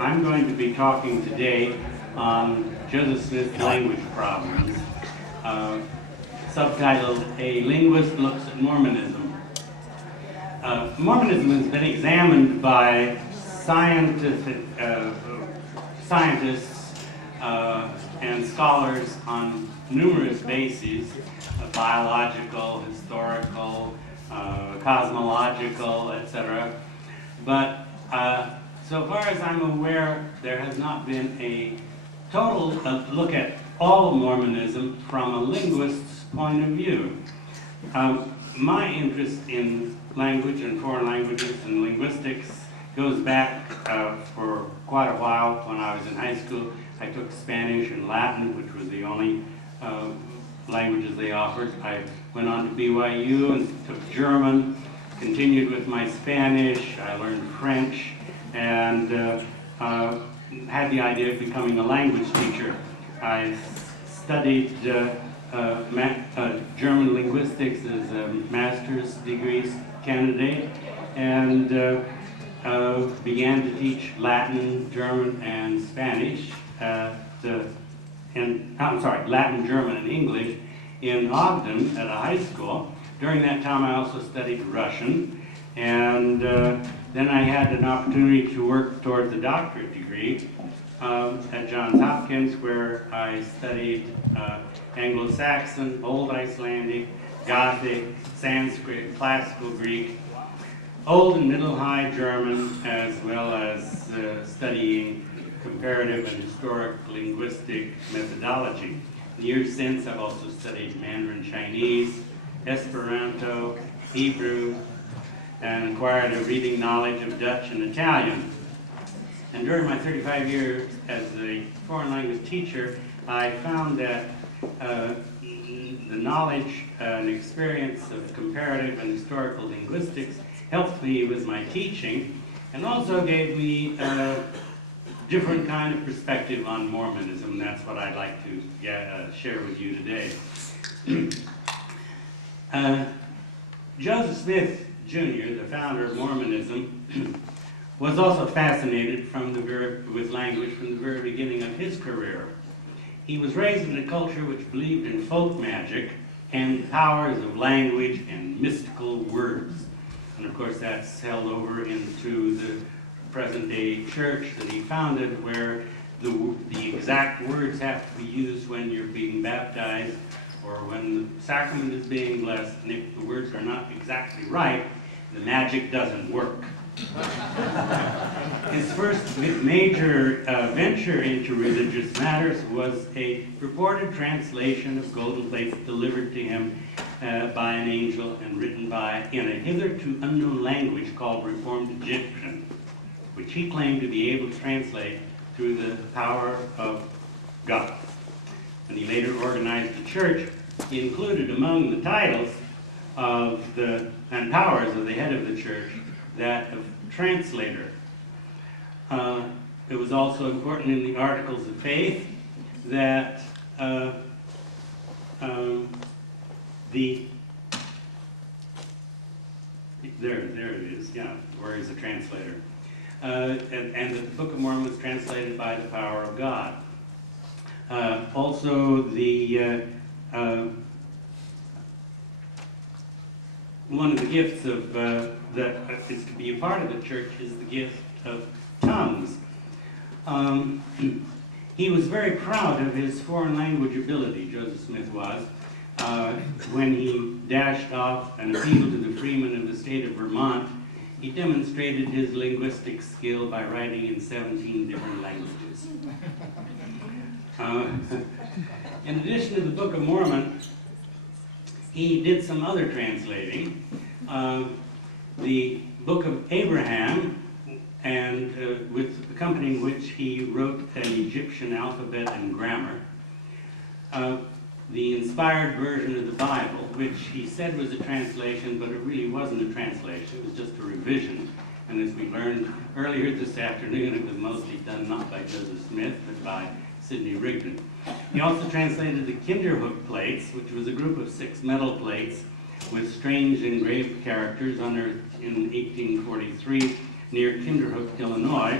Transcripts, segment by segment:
I'm going to be talking today on Joseph Smith's language problems, subtitled "A Linguist Looks at Mormonism." Mormonism has been examined by scientists and scholars on numerous bases, biological, historical, cosmological, etc. But so far as I'm aware, there has not been a total look at all of Mormonism from a linguist's point of view. My interest in language and foreign languages and linguistics goes back for quite a while. When I was in high school, I took Spanish and Latin, which was the only languages they offered. I went on to BYU and took German, continued with my Spanish. I learned French, and had the idea of becoming a language teacher. I studied German linguistics as a master's degree candidate, and began to teach Latin, German, and Spanish Latin, German, and English in Ogden at a high school. During that time, I also studied Russian, and then I had an opportunity to work towards a doctorate degree at Johns Hopkins, where I studied Anglo-Saxon, Old Icelandic, Gothic, Sanskrit, Classical Greek, Old and Middle High German, as well as studying comparative and historic linguistic methodology. In years since, I've also studied Mandarin Chinese, Esperanto, Hebrew, and acquired a reading knowledge of Dutch and Italian. And during my 35 years as a foreign language teacher, I found that the knowledge and experience of comparative and historical linguistics helped me with my teaching, and also gave me a different kind of perspective on Mormonism. That's what I'd like to share with you today. Joseph Smith, Jr., the founder of Mormonism, was also fascinated with language from the very beginning of his career. He was raised in a culture which believed in folk magic and the powers of language and mystical words. And of course that's held over into the present-day church that he founded, where the exact words have to be used when you're being baptized or when the sacrament is being blessed, and if the words are not exactly right, the magic doesn't work. His first major venture into religious matters was a purported translation of golden plates delivered to him by an angel and written in a hitherto unknown language called Reformed Egyptian, which he claimed to be able to translate through the power of God. And he later organized a church. He included among the titles and powers of the head of the church that of translator. It was also important in the Articles of Faith that there it is, yeah, where he's a translator. And the Book of Mormon was translated by the power of God. Also, one of the gifts of that is to be a part of the church is the gift of tongues. He was very proud of his foreign language ability, Joseph Smith was, when he dashed off an appeal to the freemen of the state of Vermont. He demonstrated his linguistic skill by writing in 17 different languages. In addition to the Book of Mormon, he did some other translating. The Book of Abraham, and with accompanying which he wrote an Egyptian alphabet and grammar. The inspired version of the Bible, which he said was a translation, but it really wasn't a translation, it was just a revision. And as we learned earlier this afternoon, it was mostly done not by Joseph Smith, but by Sidney Rigdon. He also translated the Kinderhook plates, which was a group of 6 metal plates with strange engraved characters unearthed in 1843 near Kinderhook, Illinois.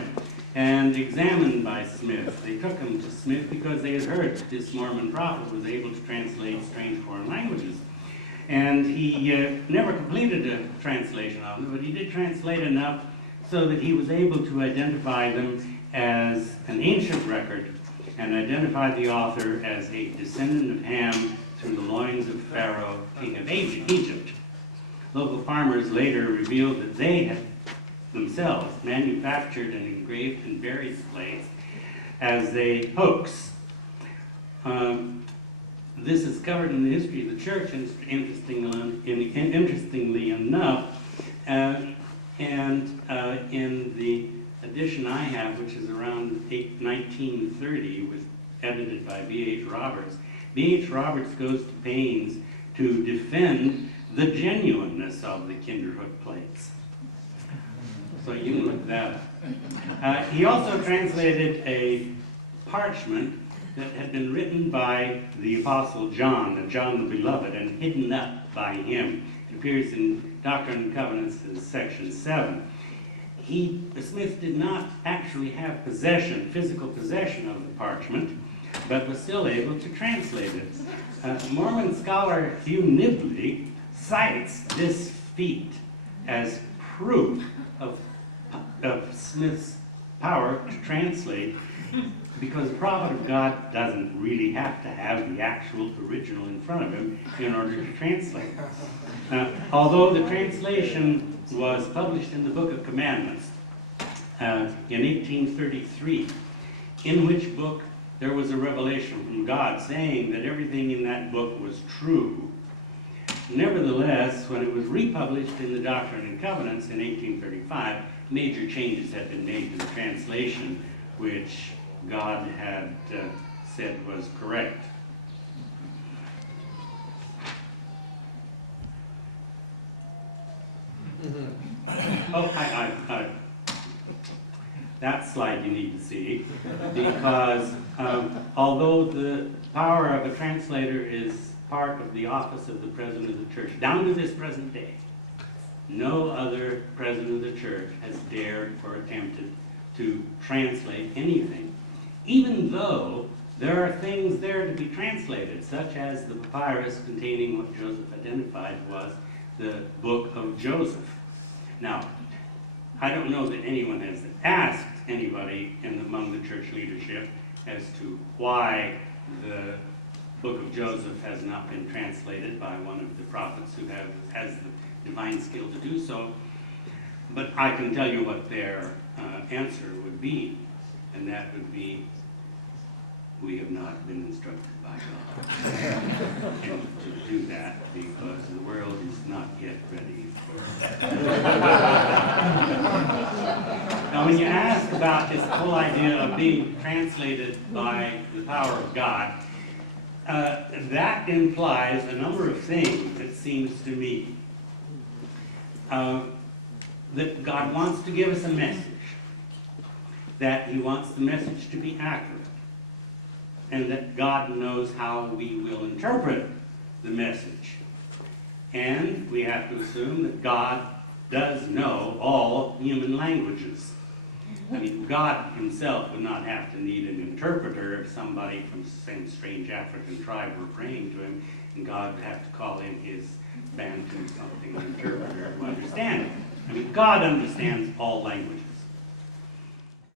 and examined by Smith. They took him to Smith because they had heard that this Mormon prophet was able to translate strange foreign languages. And he never completed a translation of them, but he did translate enough so that he was able to identify them as an ancient record and identify the author as a descendant of Ham through the loins of Pharaoh, king of Egypt. Local farmers later revealed that they had themselves manufactured and engraved in various plates as a hoax. This is covered in the history of the church, interestingly enough, and in the edition I have, which is around 1930, edited by B.H. Roberts. B.H. Roberts goes to pains to defend the genuineness of the Kinderhook plates. So you can look that up. He also translated a parchment that had been written by the Apostle John, John the Beloved, and hidden up by him. It appears in Doctrine and Covenants in section 7. Smith did not actually have physical possession of the parchment, but was still able to translate it. Mormon scholar Hugh Nibley cites this feat as proof of Smith's power to translate, because the prophet of God doesn't really have to have the actual original in front of him in order to translate. Although the translation was published in the Book of Commandments in 1833, in which book there was a revelation from God saying that everything in that book was true. Nevertheless, when it was republished in the Doctrine and Covenants in 1835, major changes had been made to the translation, which God had said was correct. Oh, that slide you need to see, because although the power of a translator is part of the office of the president of the church, down to this present day, no other president of the church has dared or attempted to translate anything, even though there are things there to be translated, such as the papyrus containing what Joseph identified was the book of Joseph. Now, I don't know that anyone has asked anybody among the church leadership as to why the book of Joseph has not been translated by one of the prophets who has the divine skill to do so, but I can tell you what their answer would be, and that would be, we have not been instructed by God to do that, because the world is not yet ready for Now, when you ask about this whole idea of being translated by the power of God, that implies a number of things, it seems to me. That God wants to give us a message, that he wants the message to be accurate, and that God knows how we will interpret the message. And we have to assume that God does know all human languages. I mean, God himself would not have to need an interpreter if somebody from some strange African tribe were praying to him, and God would have to call in his Bantu something interpreter to understand it. I mean, God understands all languages.